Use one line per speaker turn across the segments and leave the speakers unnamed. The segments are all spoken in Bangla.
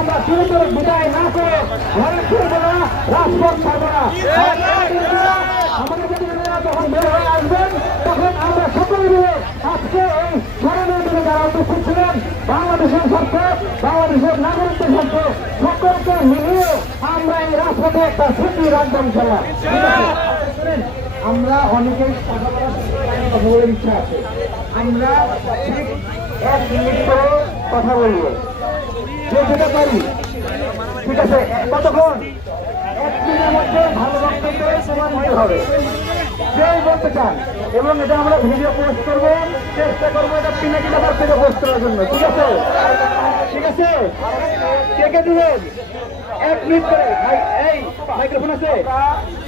আমরা চিরতরে বিদায় না করে ঘরে ফিরবো না, রাজপথ ছাড়বো না। আমাদের তখন আমরা সকলে মিলে আজকে এই স্মরণের বাংলাদেশের স্বার্থ, বাংলাদেশের নাগরিকদের স্বার্থ, সকলকে মিলিয়ে আমরা এই রাজপথে একটা স্মৃতি রাখব ইনশাল্লাহ আমরা অনেকেই কথা বলার ইচ্ছা আছে। আমরা এক কথা বলব। যেটা পারি। ঠিক আছে, কতক্ষণ? এক মধ্যে ভালো বক্তব্য হবে। যেই বলতে চান। এবং এটা আমরা ভিডিও পোস্ট করব, চেষ্টা করব এটা পিনাকি নাম্বার থেকে পোস্ট করার জন্য। ঠিক আছে? ঠিক আছে? কে কে দিবেন? এক মিনিট করে। ভাই, এই, মাইক্রোফোন আছে?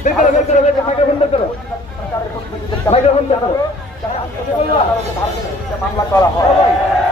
বের করো করো, বের করো, মাইক্রোফোন করো। মাইক্রোফোন করো। মামলা করা হয়।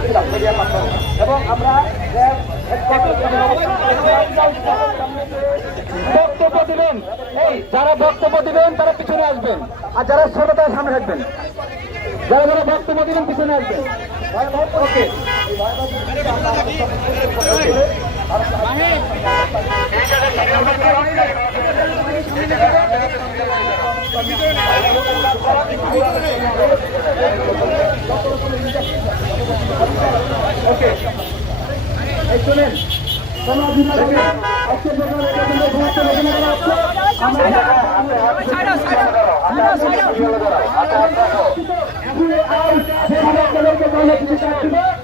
এবং আমরা। বক্তব্য দিবেন। এই, যারা বক্তব্য দিবেন, তারা পিছনে আসবেন। আর যারা শ্রোতা সামনে থাকবেন। যারা যারা বক্তব্য দিবেন, পিছনে আসবেন। শুনেন কোন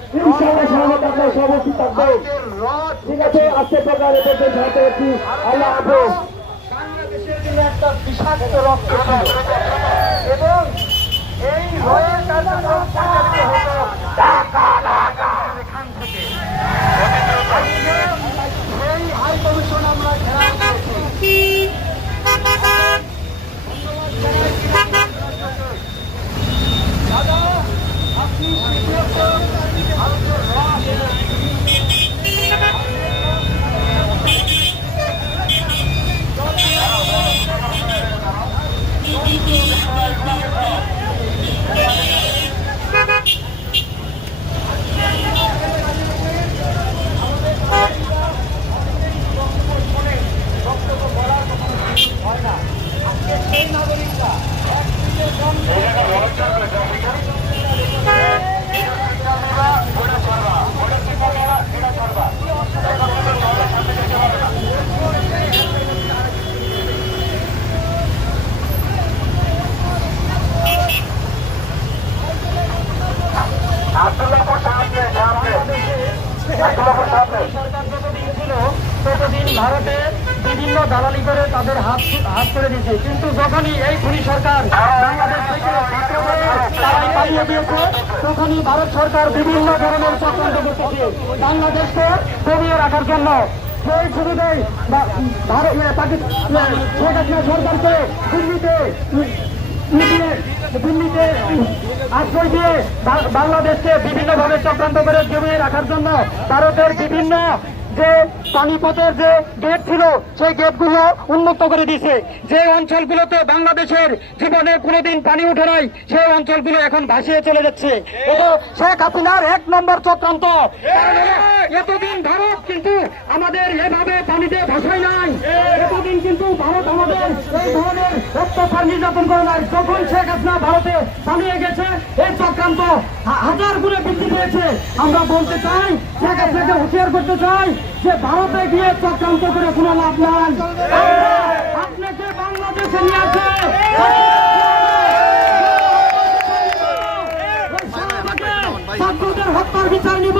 আমরা ঠিক আছে আজকে প্রকার হাফেজ বাংলাদেশের জন্য একটা বিষাক্ত রক্ত এবং এই রয়ের কার্যক্রম পরিচালিত হতো ঢাকা ঢাকা এখান থেকে আজকে সেই হাই কমিশন আমরা ঘেরাও করেছি দাদা আপনি স্বীকৃত ভারতের রাজ সরকার যতদিন ছিল ততদিন ভারতে বিভিন্ন দালালি করে তাদের হাত হাত করে দিয়েছে কিন্তু যখনই এই খুনি সরকার বাংলাদেশ থেকে তারাই পালিয়ে দিয়েছে তখনই ভারত সরকার বিভিন্ন ধরনের চক্রান্ত করতেছে। বাংলাদেশকে কমিয়ে রাখার জন্য সেই ইয়ে, পাকিস্তান সরকারকে দিল্লিতে দিল্লিতে আশ্রয় দিয়ে বাংলাদেশকে চক্রান্ত করে জমিয়ে রাখার জন্য ভারতের বিভিন্ন যে পানিপথের যে ছিল, সেই গেটগুলো উন্মুক্ত করে দিয়েছে। যে অঞ্চলগুলোতে বাংলাদেশের জীবনে কোনোদিন পানি উঠে নাই, সেই অঞ্চলগুলো এখন ভাসিয়ে চলে যাচ্ছে। শেখ হাসিনার এক নম্বর চক্রান্ত। এতদিন ভারত কিন্তু আমাদের এভাবে পানিতে ভাসায় নাই। এতদিন কিন্তু ভারত আমাদের এই ধরনের অত্যাচার নির্যাতন করে নাই। যখন শেখ হাসিনা ভারতে পালিয়ে গেছে, এই চক্রান্ত হাজার গুণে বৃদ্ধি পেয়েছে। আমরা বলতে চাই, শেখ হাসিনাকে হুঁশিয়ার করতে চাই যে ভারতে গিয়ে চক্রান্ত করে কোনো আপনার আপনাকে বাংলাদেশে নিয়ে আসে
ছাত্রদের হত্যার বিচার নিব।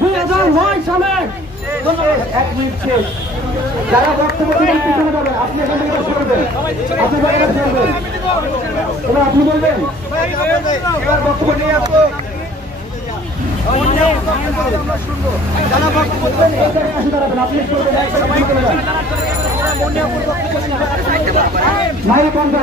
দুই হাজার নয় সালে আপনি বলবেন। বক্তব্য নিয়ে আসব যারা বক্তব্য দেবেন এই জায়গায় এসে দাঁড়াবেন আপনি সরবেন এক জায়গায় চলে যান মাইক বন্ধ।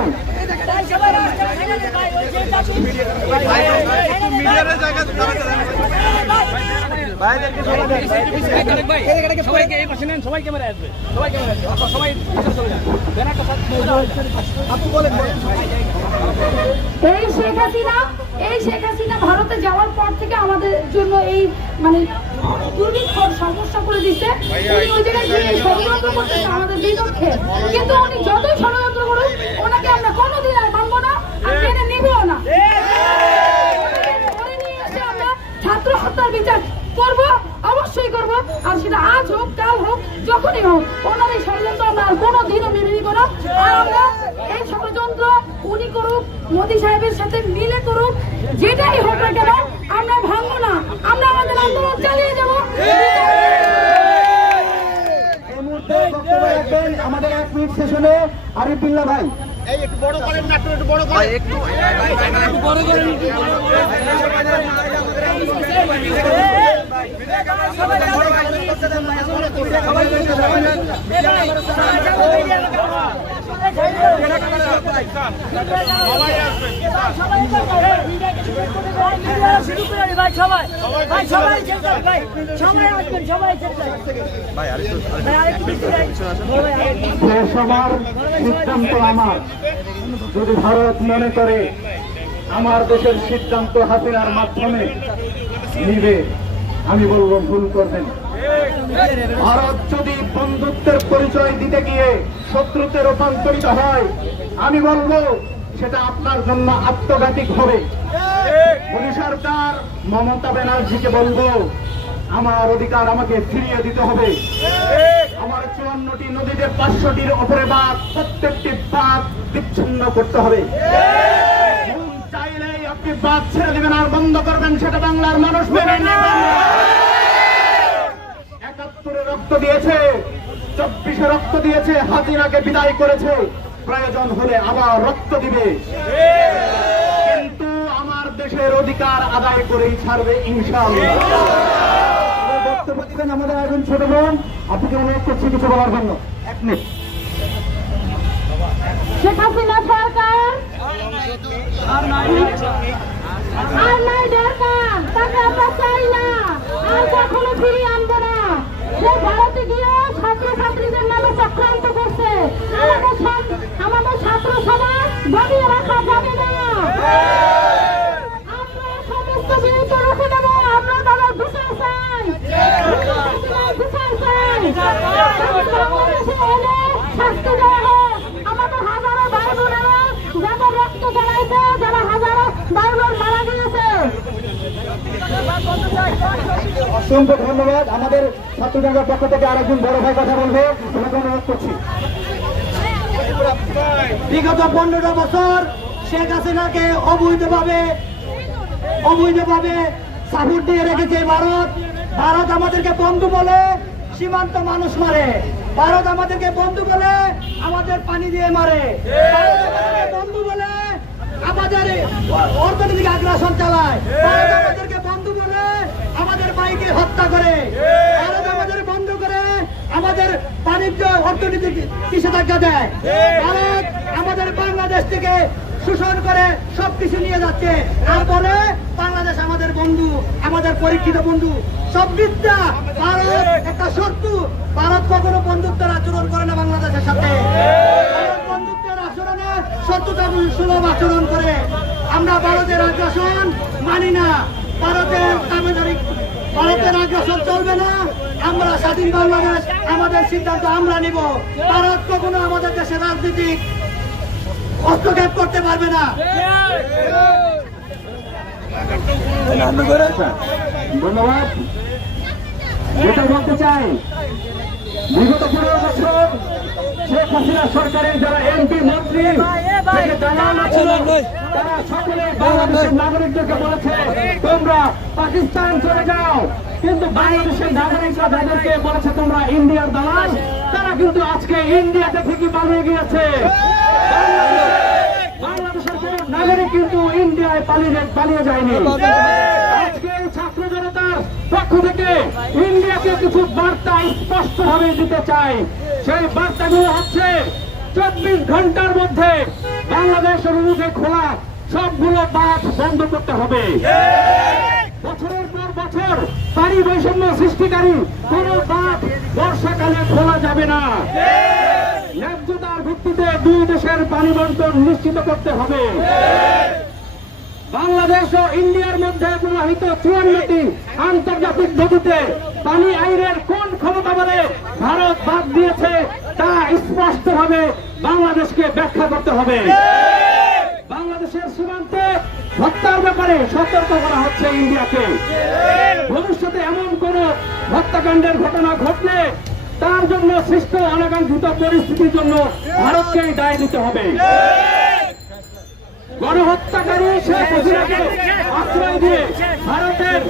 এই
শেখ হাসিনা এই শেখ হাসিনা ভারতে যাওয়ার পর থেকে আমাদের জন্য এই মানে দুর্ভিক্ষ সমস্যা করে দিচ্ছে উনি ওই জায়গায় গিয়ে ষড়যন্ত্র করতেছে আমাদের বিপক্ষে। কিন্তু উনি যতই ষড়যন্ত্র করুন ওনাকে আমরা কোনোদিন আর মানবো না আর মেনে নিবেও না। ছাত্র হত্যার বিচার আর সেটা আজ হোক কাল হোক যখনই হোক ওনার এই ষড়যন্ত্র আমরা আর কোনো দিনও মেনে নিব না আর আমরা এই ষড়যন্ত্র উনি করুক মোদী সাহেবের সাথে মিলে করুক যেটাই হোক না কেন আমরা ভাঙবো না আমরা আমাদের আন্দোলন চালিয়ে যাব
আমাদের এক মিনিট সেশনে আরিফ বিল্লা ভাই
চেষ্টা ভাই আরেকটু বেশি ভাই বড় আরেকটু
যে আমার। যদি ভারত মনে করে আমার দেশের সিদ্ধান্ত হাসিনার মাধ্যমে নিবে। আমি বলব ভুল করবেন। ভারত যদি বন্ধুত্বের পরিচয় দিতে গিয়ে শত্রুতে রূপান্তরিত হয়, আমি বলব সেটা আপনার জন্য আত্মঘাতিক হবে। সরকার মমতা ব্যানার্জিকে বলব, আমার অধিকার আমাকে ফিরিয়ে দিতে হবে। আমার চুয়ান্নটি নদীতে পাঁচশোটির ওপরে বাদ প্রত্যেকটি বাদ বিচ্ছিন্ন করতে হবে। আপনি বাদ ছেড়ে দিবেন আর বন্ধ করবেন, সেটা বাংলার মানুষ মেনে একাত্তরে রক্ত দিয়েছে, চব্বিশে রক্ত দিয়েছে হাজিরাকে বিদায় করেছে। প্রয়োজন হলে আবার রক্ত দিবে। কিন্তু আমার দেশের অধিকার আদায় করেই ছাড়বে ইনশাআল্লাহ। বক্তব্য দিবেন আমাদের একজন ছোট বোন আপনাকে অনুরোধ করছি কিছু বলার জন্য? এক মিনিট।
শেখ হাসিনা সরকার। আর নাই দরকার, তাকে আমরা চাই না। আর কখনো ফিরিয়ে আনব না। সে ভারতে গিয়ে ছাত্র ছাত্রীদের নামে চক্রান্ত করছে, আমাদের ছাত্র সমাজ ভাবিয়ে রাখা যাবে না আমরা সমস্ত বিরুদ্ধ রুখে দেবো আমরা তাদের বিচার চাই বিচার চাই বাংলাদেশে এলে শাস্তি দেওয়া হোক আমাদের হাজারো ভাই বোনেরা যাদের রক্ত জ্বালাইছে যারা হাজারো ভাই বোন মারা গিয়েছে
অসংখ্য ধন্যবাদ। আমাদের ছাত্রদের পক্ষ থেকে আরেকজন বড় ভাই কথা বলবে। তোমাকে অনুরোধ করছি।
বিগত পনেরো বছর শেখ হাসিনাকে অবৈধভাবে অবৈধভাবে সাপোর্ট দিয়ে রেখেছে ভারত। ভারত আমাদেরকে বন্ধু বলে সীমান্ত মানুষ মারে। ভারত আমাদেরকে বন্ধু বলে আমাদের পানি দিয়ে মারে। বন্ধু বলে আমাদের অর্থনৈতিক আগ্রাসন চালায়। ভারত বলে আমাদের হত্যা করে। ভারত আমাদের বন্ধ করে আমাদের বাণিজ্য অর্থনীতি নিষেধাজ্ঞা দেয়। ভারত আমাদের বাংলাদেশ থেকে শোষণ করে সবকিছু নিয়ে যাচ্ছে। বলে বাংলাদেশ আমাদের বন্ধু আমাদের পরীক্ষিত বন্ধু। সব বিদ্যা ভারত একটা শত্রু ভারত কখনো বন্ধুত্বের আচরণ করে না বাংলাদেশের সাথে। বন্ধুত্বের আচরণে শত্রুতা সুলভ আচরণ করে। আমরা ভারতের আগ্রাসন মানি না। ভারতের দাবেদারি ভারতের আগ্রাসন চলবে না। আমরা স্বাধীন বাংলাদেশ, আমাদের সিদ্ধান্ত আমরা নিব। ভারত কখনো আমাদের দেশের রাজনীতিক হস্তক্ষেপ করতে পারবে না।
ধন্যবাদ। বলতে চাই, বিগত পনেরো বছর শেখ হাসিনা সরকারের যারা এমপি মন্ত্রী
তারা কিন্তু আজকে ইন্ডিয়াতে থেকে পালিয়ে গিয়েছে বাংলাদেশের কোন নাগরিক কিন্তু ইন্ডিয়ায় পালিয়ে পালিয়ে যায়নি আজকে ছাত্র জনতার পক্ষ থেকে ইন্ডিয়াকে কিছু বার্তা স্পষ্ট ভাবে দিতে চাই সেই বার্তাগুলো হচ্ছে চব্বিশ ঘণ্টার মধ্যে বাংলাদেশের অনুরোধে খোলা সবগুলো বাস বন্ধ করতে হবে। বছরের পর বছর পানি বৈষম্য সৃষ্টিকারী কোন বাস বর্ষাকালে খোলা যাবে না। ন্যায্যতার ভিত্তিতে দুই দেশের পানি বন্টন নিশ্চিত করতে হবে। বাংলাদেশ ও ইন্ডিয়ার মধ্যে প্রবাহিত চুয়ান্নটি আন্তর্জাতিক নদীতে পানি আইনের কোন ক্ষমতা বলে ভারত বাদ দিয়েছে, তা স্পষ্টভাবে বাংলাদেশকে ব্যাখ্যা করতে হবে। বাংলাদেশের সীমান্তে হত্যার ব্যাপারে সতর্ক করা হচ্ছে ইন্ডিয়াকে। ভবিষ্যতে এমন কোন হত্যাকাণ্ডের ঘটনা ঘটলে তার জন্য সৃষ্ট অনাকাঙ্ক্ষিত পরিস্থিতির জন্য ভারতকেই দায় দিতে হবে। গণহত্যাকারী শেখ হাসিনাকে আশ্রয় দিয়ে ভারতের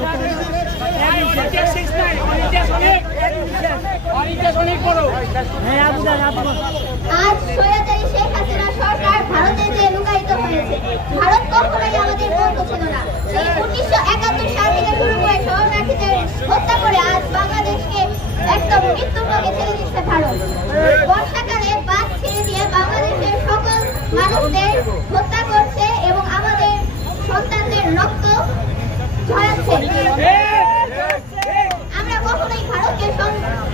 আজ স্বৈরাচারী শেখ হাসিনা সরকার ভারতে যে লুকায়িত হয়েছে, ভারত কখনোই আমাদের বন্ধু ছিল না। সেই উনিশশো একাত্তর সাল থেকে শুরু করে শরণার্থীদের হত্যা করে আজ বাংলাদেশকে একদম মৃত্যুর মুখে ঠেলে দিচ্ছে ভারত। বর্ষাকালে বাঁধ ছেড়ে দিয়ে বাংলাদেশের সকল মানুষদের হত্যা করছে এবং আমাদের সন্তানদের রক্ত ঝরাচ্ছে। আমরা কখনোই ভারতকে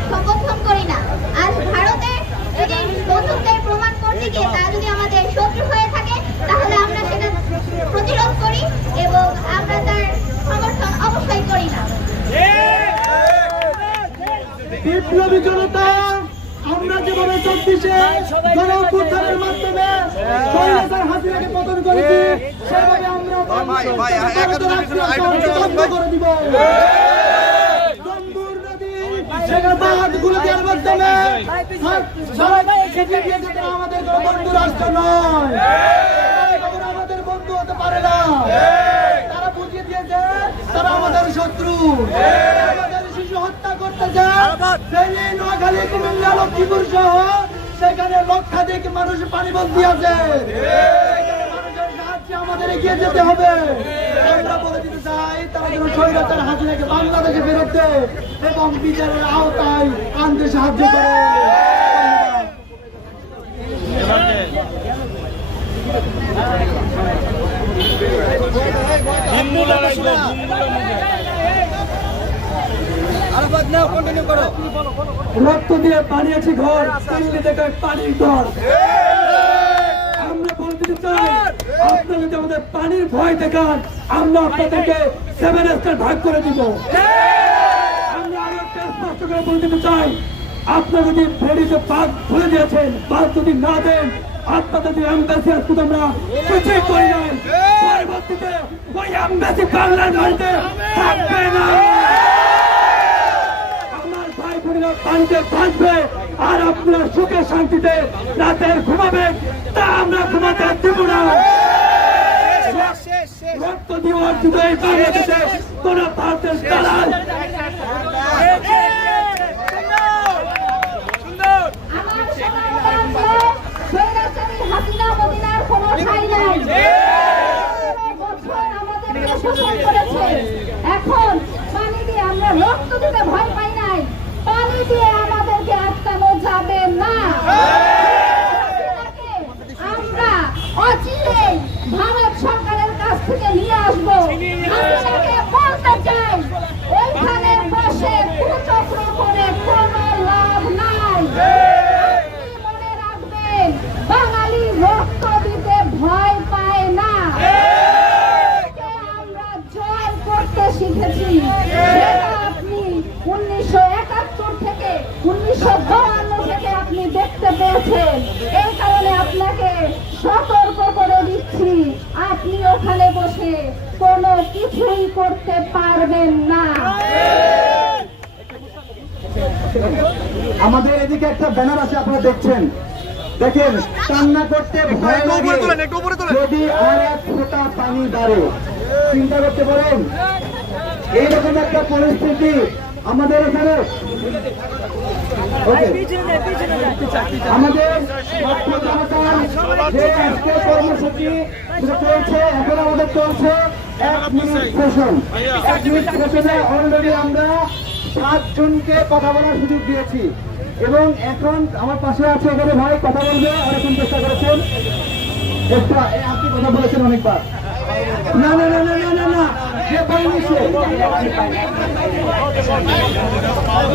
সমর্থন করি না। আজ ভারতের যদি বন্ধুত্বের প্রমাণ করতে গিয়ে তারা যদি আমাদের শত্রু হয়ে থাকে, তাহলে আমরা সেটা প্রতিরোধ করি এবং আমরা তার সমর্থন অবশ্যই করি না।
বিপ্লবী জনতা আমরা যেভাবে চব্বিশে গণঅভ্যুত্থানের মাধ্যমে স্বৈরাচার হাসিনাকে পতন করেছি। সেভাবে আমরা বন্ধ করে দিব। আমাদের বন্ধু রাষ্ট্র নয়। আমাদের বন্ধু হতে পারে না। তারা বুঝিয়ে দিয়েছে তারা আমাদের শত্রু। আমাদের করতে চায় ফেনী নোয়াখালী কুমিল্লা লক্ষ্মীপুর সহ সেখানে লক্ষাধিক মানুষ পানিবন্দী আছে। আমাদের এগিয়ে যেতে হবে। আমরা বলে দিতে চাই তারা যেন স্বৈরাচার হাসিনাকে বাংলাদেশে বিরুদ্ধে এবং বিচারের আওতায় আনতে সাহায্য করে। রক্ত দিয়ে বানিয়েছি ঘর দিল্লি থেকে পানির ঘর। আমরা বলে দিতে চাই আপনারা যদি আমাদের পানির ভয় দেখান আমরা আপনাদেরকে সেভেন স্টার ভাগ করে দিব। আমরা আরও স্পষ্ট করে বলে দিতে চাই আপনারা যদি ফেরিতে বাদ খুলে দিয়েছেন বাদ যদি না দেন আপনাদের যে এম্বাসি আজকে তোমরা কিছুই করি নাই। পরবর্তীতে ওই এম্বাসি বাংলার মাটিতে থাকবে না। বোনেরা পানিতে বাঁচবে আর আপনারা সুখে শান্তিতে রাতের ঘুমাবেন তা আমরা ঘুমাতে দেব না। রক্ত দেওয়ার জুড়ে বাংলাদেশে কোন ভারতের দালাল
আমার সোনার বাংলা, স্বৈরাচারী হাসিনা মদিনার কোনো ঠাঁই নাই। পনেরো বছর আমাদেরকে শোষণ করেছে। এখন পানি দিয়ে আমরা রক্ত দিতে ভয় পাই নাই পানি দিয়ে আমাদেরকে আটকানো যাবে না হাসিনাকে আমরা অচিরেই ভারত সরকারের কাছ থেকে নিয়ে আসব হাসিনাকে বলতে চাই ওইখানে বসে কুচক্র করে কোনো লাভ নাই আপনি মনে রাখবেন বাঙালি রক্ত দিতে ভয় পায় না কে আমরা জয় করতে শিখেছি সেটা আপনি উনিশশো একাত্তর থেকে উনিশশো বাহান্ন থেকে আপনি দেখতে পেয়েছেন এই কারণে আপনাকে সতর্ক করে দিচ্ছি আপনি ওখানে কোন কোনো কিছুই করতে পারবেন না।
আমাদের এদিকে একটা ব্যানার আছে আপনারা দেখছেন। দেখেন কান্না করতে ভয় লাগে। যদি আর এক ফোঁটা পানি দাঁড়ে চিন্তা করতে পারেন? এইরকম একটা পরিস্থিতি আমাদের এখানে আমাদের কর্মসূচি চলছে এখন আমাদের চলছে অলরেডি আমরা সাত জনকে কথা বলার সুযোগ দিয়েছি। এবং এখন আমার পাশে আছে এখানে ভাই, কথা বলবে অনেকক্ষণ চেষ্টা করেছেন। আপনি কথা বলেছেন অনেকবার। না না না না না না। না যে পাইনি সে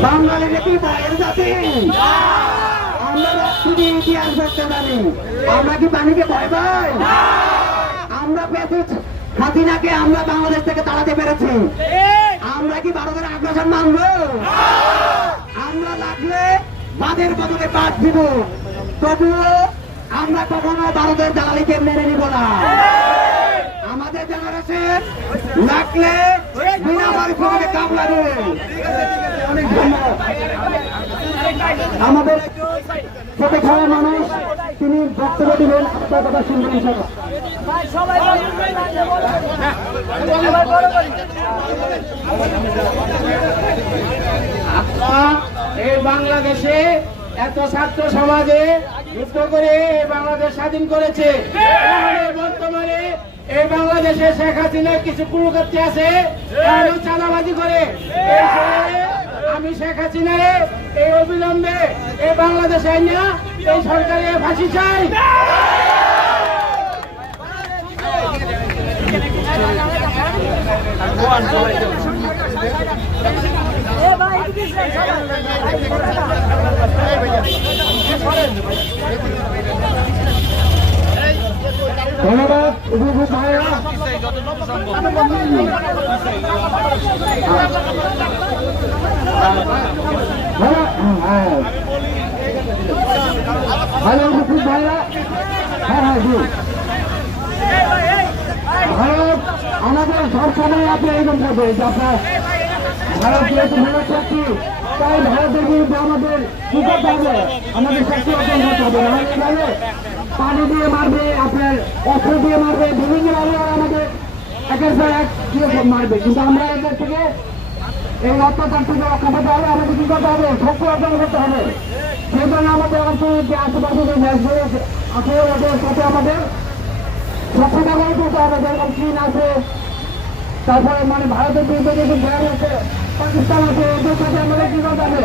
বাঙালি নাকি বাইরের আমরা শুধু ইতিহাস করতে আমরা কি পানিকে ভয় পাই আমরা হাসিনাকে আমরা বাংলাদেশ থেকে তাড়াতে পেরেছি আমরা কি ভারতের আগ্রাসন মানব আমরা লাগলে বাদের বদলে বাদ দিব তবুও আমরা কখনো ভারতের দালালিকে মেনে নিব না আমাদের মানুষ, তিনি বক্তব্য আপনার কথা শুনবেন।
এই বাংলাদেশে এত ছাত্র সমাজে যুদ্ধ করে বাংলাদেশ স্বাধীন করেছে। বর্তমানে এই বাংলাদেশে শেখ হাসিনার কিছু কুলকাত্তি আছে চাঁদাবাজি করে আমি শেখ হাসিনারে এই অবিলম্বে এই বাংলাদেশে আইনা এই সরকারে ফাঁসি চাই
ভাই।
ধন্যবাদ উপভোগ ভাইরা হ্যাঁ, হ্যাঁ। হ্যাঁ হ্যাঁ জি। ভারত আমাদের সবসময় আপনি এইরকম করবে যে আপনার ভারত যেহেতু মনে শক্তি তাই ভারতের বিরুদ্ধে আমাদের কি করতে আমাদের শক্তি অর্জন করতে হবে। এইভাবে পানি দিয়ে মারবে, আপনার অস্ত্র দিয়ে মারবে, বিভিন্ন ভাবে ওরা আমাদের একের পর এক মারবে। কিন্তু আমরা এদের থেকে এই অত্যাচার থেকে রক্ষা পেতে হবে, আমাদের কি করতে হবে? শক্তি অর্জন করতে হবে। সেই জন্য আমাদের অর্থনীতি, আশেপাশে যে দেশগুলো আছে ওদের সাথে আমাদের সবসময় ব্যবহার করতে হবে। যেরকম চীন আছে, তারপরে মানে ভারতের বিরুদ্ধে যে জ্ঞান আছে, পাকিস্তান আছে ওদের সাথে আমাদের কি করতে হবে?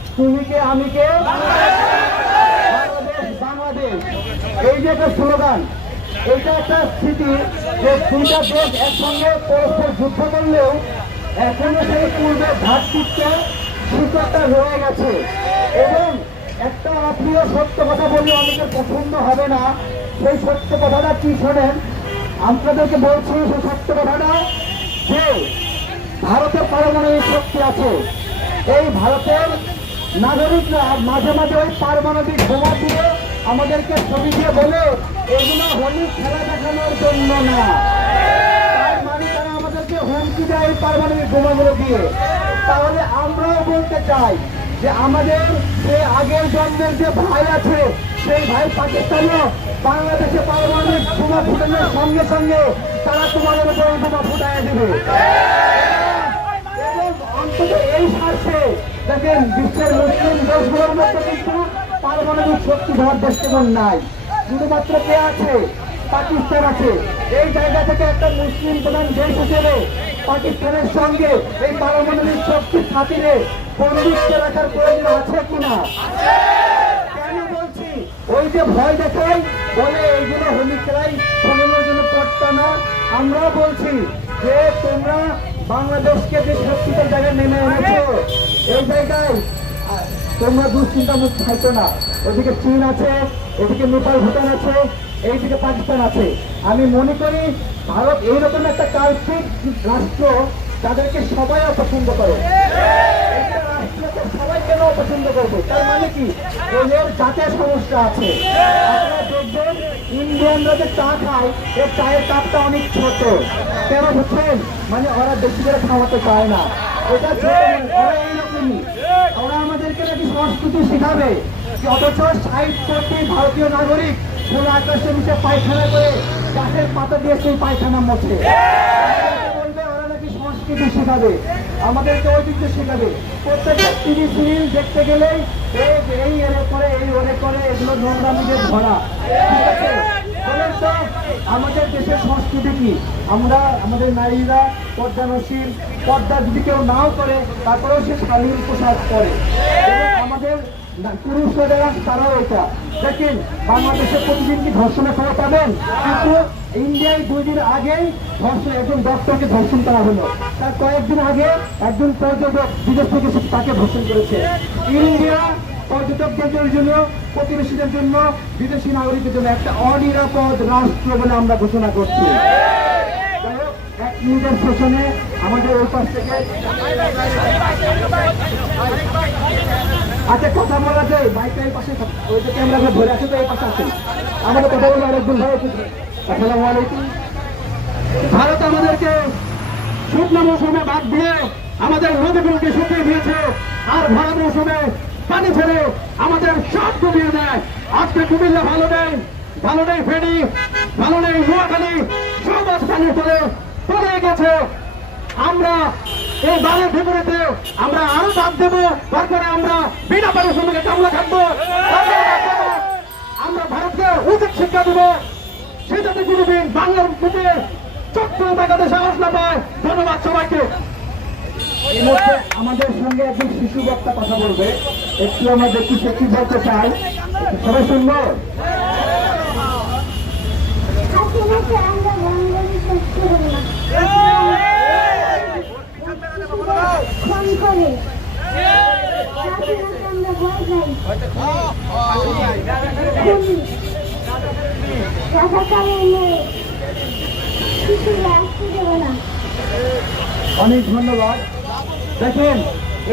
তুমি কে, আমি কে? বাংলাদেশ এই যে একটা স্লোগান, এটা একটা স্থিতি যে দুইটা দেশ একসঙ্গে পরস্পর যুদ্ধ করলেও এখনও সেই পূর্বে ভ্রাতৃত্ব সূচকটা রয়ে গেছে। এবং একটা অপ্রিয় সত্য কথা বললে অনেকের পছন্দ হবে না। সেই সত্য কথাটা কি শোনেন? আপনাদেরকে বলছি সেই সত্য কথাটা যে ভারতের পারমাণবিক শক্তি আছে। এই ভারতের নাগরিকরা মাঝে মাঝে ওই পারমাণবিক বোমা দিয়ে আমাদেরকে ছবি দিয়ে বলে, এগুলো হোলি খেলা দেখানোর জন্য না। তার মানে তারা আমাদেরকে হুমকি দেয় এই পারমাণবিক বোমাগুলো দিয়ে। তাহলে আমরাও বলতে চাই যে আমাদের যে আগের জন্মের যে ভাই আছে, সেই ভাই পাকিস্তানও বাংলাদেশে পারমাণবিক বোমা ফুটানোর সঙ্গে সঙ্গে তারা তোমাদের উপরে বোমা ফুটাই দেবে। এবং অন্তত এই স্বার্থে দেখেন, বিশ্বের মুসলিম দেশগুলোর মধ্যে কিন্তু পারমাণবিক শক্তি নাই। শুধুমাত্র কে আছে? পাকিস্তান আছে। এই জায়গা থেকে একটা মুসলিম প্রধান দেশ হিসেবে পাকিস্তানের সঙ্গে এই পারমাণবিক শক্তির খাতিরে বন্ধুত্ব রাখার প্রয়োজন আছে কিনা? কেন বলছি? ওই যে ভয় দেখাই, বলে এইগুলো হোলি খেলাই জন্য পড়তো না আমরা বলছি যে তোমরা বাংলাদেশকে যে শক্তিটার জায়গায় নেমে এনেছো এই জায়গায় তোমরা দুশ্চিন্তা মুখ থাকতো না। ওদিকে চীন আছে এদিকে নেপাল, ভুটান আছে, এইদিকে পাকিস্তান আছে। আমি মনে করি ভারত এইরকম একটা কাল্পিক রাষ্ট্র তাদেরকে সবাই অপছন্দ করে। সবাই কেন অপছন্দ করবে? তার মানে কি? এদের জাতীয় সমস্যা আছে। দেখবেন, ইন্ডিয়ানরা যে চা খায়, এর চায়ের কাপটা অনেক ছোট। কেন বুঝছেন? মানে ওরা বেশি করে খাওয়াতে চায় না। ওরা এইরকমই ওরা আমাদেরকে নাকি সংস্কৃতি শেখাবে অথচ ষাট কোটি ভারতীয় নাগরিক খোলা আকাশের নিচে পায়খানা করে গাছের পাতা দিয়ে সেই পায়খানা আমাদেরকে বলবে, ওরা নাকি সংস্কৃতি শেখাবে, আমাদেরকে ঐতিহ্য শেখাবে। প্রত্যেকটা টিভি দেখতে গেলেই এই এই এরে করে, এই ওরে করে, এগুলো নোংরামিদের ধরা। ঠিক আছে? আমাদের দেশের সংস্কৃতি কি? আমরা, আমাদের নারীরা পর্দানশীল, পর্দা যদি কেউ নাও করে, তারপরেও সে শালীন পোশাক এবং আমাদের পুরুষরা তারাও এটা। দেখেন, বাংলাদেশে প্রতিদিন কি ধর্ষণের খবর পাবেন? কিন্তু ইন্ডিয়ায় দুই দিন আগেই ধর্ষণ একজন ডক্টরকে ধর্ষণ করা হলো। তার কয়েকদিন আগে একজন পর্যটক বিদেশ থেকে তাকে ধর্ষণ করেছে। ইন্ডিয়া পর্যটকদের জন্য, প্রতিবেশীদের জন্য, বিদেশি নাগরিকদের জন্য একটা অনিরাপদ রাষ্ট্র বলে আমরা ঘোষণা করছি। আমাদের ওই পাশ থেকে আচ্ছা কথা বলা যায় বাইকের এই পাশে থাক- ওই যে ক্যামেরা ধরে আছে তো এই পাশে আছে। আমাদের কথা বলে আরেকজন এসেছে। আসসালামু আলাইকুম। ভারত আমাদেরকে শুকনো মৌসুমে বাদ দিয়ে আমাদের নদীগুলোকে শুকিয়ে দিয়েছে, আর ভারত মৌসুমে পানি ছেড়ে আমাদের সব ডুবিয়ে দেয়। আজকে কুমিল্লা ভালো নেই ভালো নেই ফেনি, ভালো নেই নোয়াখালী, সব আজ পানির তলে তলিয়ে গেছে। আমরা এই বারের বিপরীতে আমরা আরও দাম দেবো তারপরে আমরা বিনা পারিশ্রমিকে কামলা থাকব আমরা ভারতকে উচিত শিক্ষা দেবো। সেই যাতে কোনোদিন বাংলার বুকে চক্র দেখাতে সাহস না পায়। ধন্যবাদ সবাইকে। আমাদের সঙ্গে একজন শিশু বক্তা কথা বলবে। একটু আমরা দেখি সে কি বলতে চাই। সবাই শুনব? অনেক ধন্যবাদ। দেখেন,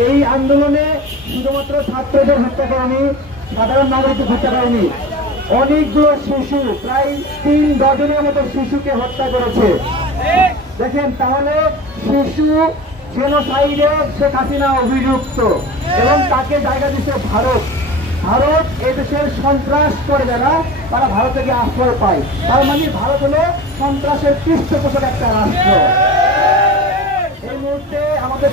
এই আন্দোলনে শুধুমাত্র ছাত্রদের হত্যা করেনি, সাধারণ নাগরিক হত্যা করেনি। অনেকগুলো শিশু, প্রায় তিন ডজনের মতো শিশুকে হত্যা করেছে। দেখেন, তাহলে শিশু জেনোসাইডে শেখ হাসিনা অভিযুক্ত এবং তাকে জায়গা দিচ্ছে ভারত। ভারত এদেশের সন্ত্রাস করে যারা তারা ভারত থেকে আশ্রয় পায়। তার মানে ভারত হলো সন্ত্রাসের পৃষ্ঠপোষক একটা রাষ্ট্র। মুহূর্তে আমাদের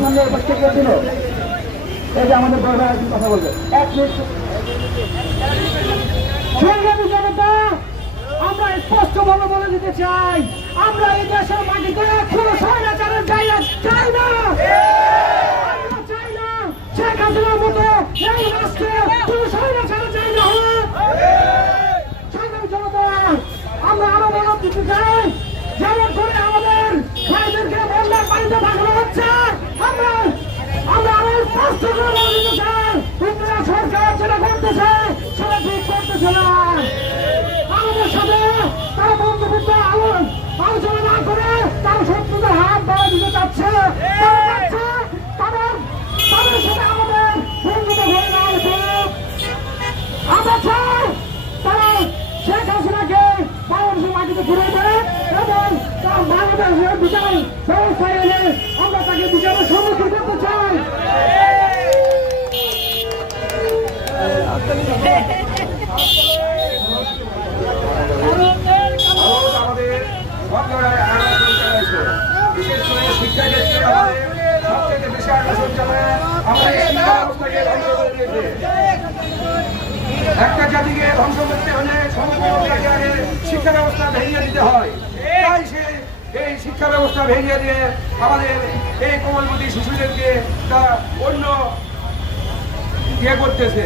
আমরা স্পষ্ট ভাবে বলে দিতে চাই। আমরা এই দেশের মাটিতে কোনো চাই না চাই না। শেখ হাসিনার মতো এই রাষ্ট্রে কোনো স্বৈরাচারের জায়গা হোক সংগ্রামী জনতা, আমরা আরও বলে দিতে চাই। যেমন করে আমাদের ভাইদেরকে বন্যার পানিতে ভাসানো হচ্ছে আমরা আমরা আরও স্পষ্ট করে বলে চাই ইন্দিরা সরকার যেটা করতেছে, সেটা ঠিক করতেছে না। আমাদের সাথে তারা বন্ধুত্ব আলো আলোচনা না করে তারা শত্রুদের হাত বাড়া দিতে চাচ্ছে। তাদের তাদের সাথে আমাদের বন্ধুত্ব হয়ে না উচিত আমরা চাই তারা শেখ হাসিনাকে বাংলাদেশের মাটিতে ঘুরে দেয়। তার বাংলাদেশের বিচার ব্যবস্থা এনে আমরা তাকে
একটা জাতিকে ধ্বংস করতে হলে শিক্ষা ব্যবস্থা ভেঙে দিতে হয় শিক্ষা ব্যবস্থা ভেঙে দিয়ে আমাদের এই কোমলমতি শিশুদেরকে তারা অন্য ইয়ে করতেছে।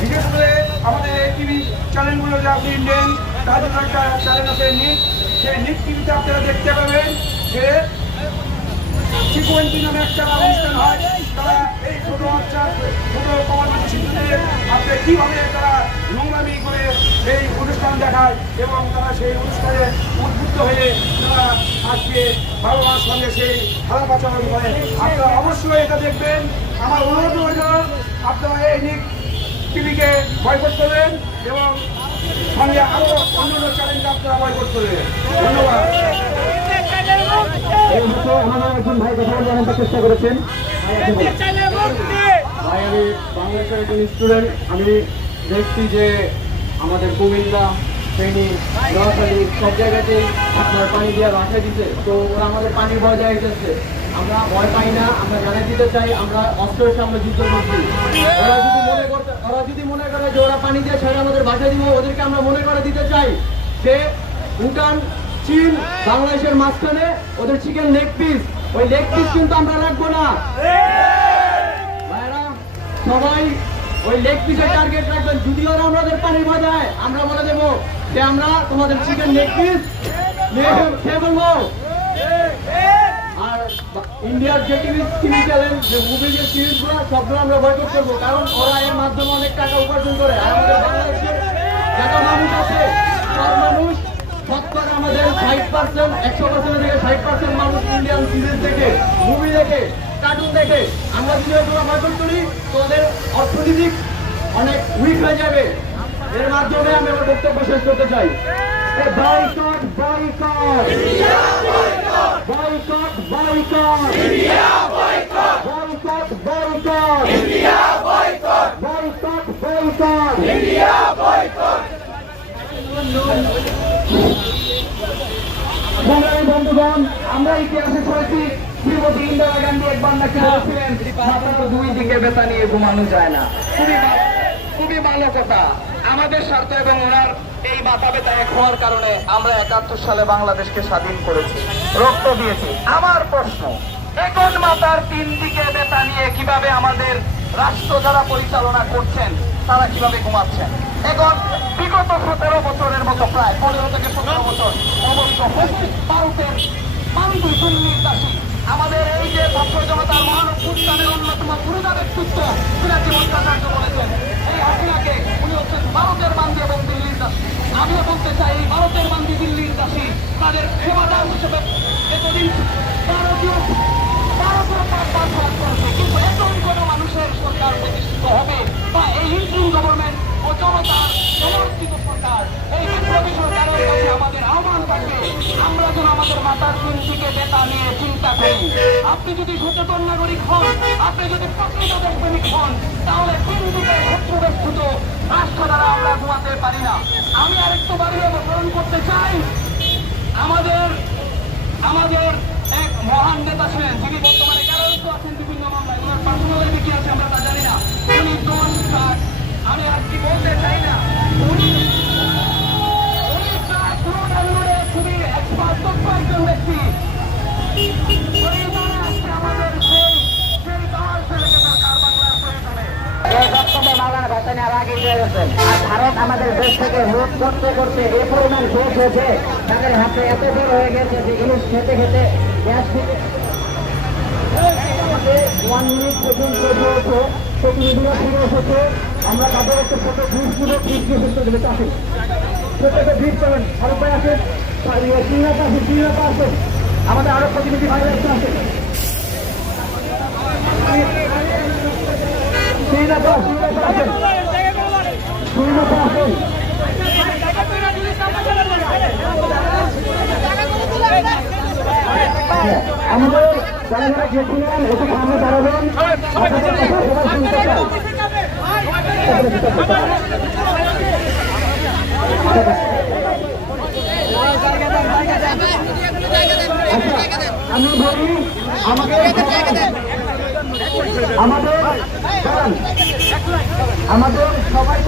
বিশেষ করে আমাদের এই টিভি চ্যানেলগুলো যে আপনি নেন তার জন্য একটা চ্যানেল আছে নিক। সেই নিক টিভিতে আপনারা দেখতে পাবেন যে টি নামে একটা অনুষ্ঠান হয়। তারা এই ছোটো বাচ্চা, ছোট কমান্ডার শিশুদের আপনি কীভাবে তারা নোংরামি করে এই অনুষ্ঠান দেখায় এবং তারা সেই অনুষ্ঠানে উদ্বুদ্ধ হয়ে তারা আজকে বাবা মার সঙ্গে সেই খারাপ আচরণ করে আপনারা অবশ্যই এটা দেখবেন। আমার অনুরোধ হইল আপনারা এই নিক টিভিকে বয়কট করবেন এবং সঙ্গে আরও অন্যান্য চ্যালেঞ্জ আপনারা বয়কট করবেন। ধন্যবাদ।
আমাদের একজন ভাই কথা চেষ্টা করেছেন।
ভাই আমি বাংলাদেশের একজন স্টুডেন্ট আমি দেখছি যে আমাদের কুমিল্লা ফেনী নোয়াখালী সব জায়গাতেই আপনার পানি দেওয়ার বাসায় দিতে তো ওরা আমাদের পানি বজায় রেখেছে আমরা ভয় পাই না, আমরা জানিয়ে দিতে চাই, আমরা অস্ত্রের সামনে যুদ্ধ করছি। ওরা যদি মনে করতে, ওরা যদি মনে করে যে ওরা পানি দিয়ে ছেড়ে আমাদের বাসায় দিব, ওদেরকে আমরা মনে করে দিতে চাই যে ভুটান, চীন, বাংলাদেশের মাঝখানে ওদের চিকেন লেগ পিস ওই লেগ পিস কিন্তু আমরা রাখব না। সবাই ওই লেগ পিসের টার্গেট রাখবেন। যদি ওরা আমাদের পানি বাজায় আমরা বলে দেবো যে আমরা তোমাদের চিকেন লেগ পিস আর ইন্ডিয়ার যে টিভি যে মুভি যে সবগুলো আমরা বয়কট করব। কারণ মাধ্যমে অনেক টাকা উপার্জন করে। আর মানুষ আছে মানুষ আমাদের পার্সেন্ট একশো থেকে পার্সেন্ট মানুষ দেখে মুভি দেখে কার্টুন দেখে। আমরা করি অর্থনৈতিক অনেক উইক হয়ে যাবে। এর মাধ্যমে আমি আমার বক্তব্য শেষ করতে চাই। বাইকট বন্ধুগণ আমরা ইতিহাসে ছয়টি শ্রীমতী ইন্দিরা গান্ধী একবার নাকি বলেছিলেন মাত্র দুই দিকে বেতা নিয়ে ঘুমানো যায় না। খুবই খুবই ভালো কথা। আমাদের স্বার্থ এবং ওনার এই মাথা ব্যথা এক হওয়ার কারণে আমরা একাত্তর সালে বাংলাদেশকে স্বাধীন করেছি। রক্ত দিয়েছি। আমার প্রশ্ন এখন মাতার তিন দিকে বেতা নিয়ে কীভাবে আমাদের রাষ্ট্র যারা পরিচালনা করছেন, তারা কীভাবে ঘুমাচ্ছেন? এখন বিগত সতেরো বছরের মতো, প্রায় পনেরো থেকে সতেরো বছর ভারতের আমাদের এই যে ছাত্র জনতার মহান অভ্যুত্থানের অন্যতম পুরোদা ব্যক্তিত্ব সিরাজি বলেছেন, এই হচ্ছেন ভারতের বান্দি এবং দিল্লির দাসী আমিও বলতে চাই এই ভারতের বান্দি দিল্লির দাসী তাদের সেবাদার হিসেবে এতদিন ভারতীয় ভারতের পাঁচবার ভাগ কিন্তু এখন কোনো মানুষের সরকার প্রতিষ্ঠিত হবে বা এই হিন্দু গভর্নমেন্ট ও জনতার সমর্থিত সরকার এই বিপ্লবী সরকারের কাছে আমাদের আহ্বান থাকবে আমরা যেন আমাদের মাতার দিকে বেতা নিয়ে চিন্তা করি। আপনি যদি সচেতন নাগরিক হন, আপনি যদি প্রকৃত দেশপ্রেমিক হন, তাহলে তিন দিকে শত্রুবেষ্টিত রাষ্ট্র দ্বারা আমরা ঘুমাতে পারি না। আমি আরেকটু বাড়িয়ে স্মরণ করতে চাই। আমাদের আমাদের এক মহান নেতা ছিলেন, যিনি বর্তমানে কারারুদ্ধ আছেন বিভিন্ন মামলায়। ওনার পার্সোনালিটি কি আছে আমরা তা জানি না। উনি দোষ আমি আর কি বলতে চাই না।
ভারত আমাদের দেশ থেকে রোধ করতে করতে এই পরিমাণ শেষ হয়েছে তাদের হাতে এত বড় হয়ে গেছে যে ইলিশ খেতে খেতে গ্যাস ওয়ান মিনিট আমরা তাদের একটা ছোট ব্রিজ দিব ব্রিজ দিয়ে সুস্থ দেবে আসেন ছোট একটা ব্রিজ পাবেন আরও পায়ে আসেন আমাদের আরও প্রতিনিধি ভাই আছে আমাদের যারা যারা গেছিলেন একটু সামনে দাঁড়াবেন। সবাই শুনতে আমি বলি আমাদের সবাই